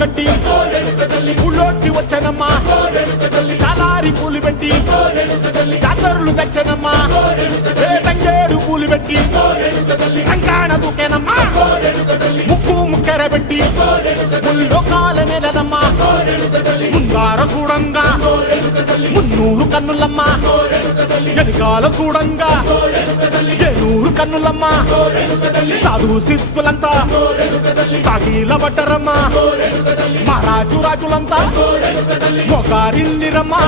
కట్టి ఊళ్ళోకి వచ్చానమ్మా చాలారి పూలు పెట్టి జాతరులు తెచ్చానమ్మా తంగేడు పూలు పెట్టి రంగాణ దూకేనమ్మా ముక్కు ముక్కెర పెట్టి ముల్లోకాల నెలనమ్మా ముందార చూడంగా మున్నూరు కన్నులమ్మా ఎనకాల చూడంగా ఏనూరు కన్నులమ్మా సాధు సిద్ధులంతా సాగిల పడ్డరమ్మా మహారాజు రాజులంతా మొగారిల్లిరమ్మా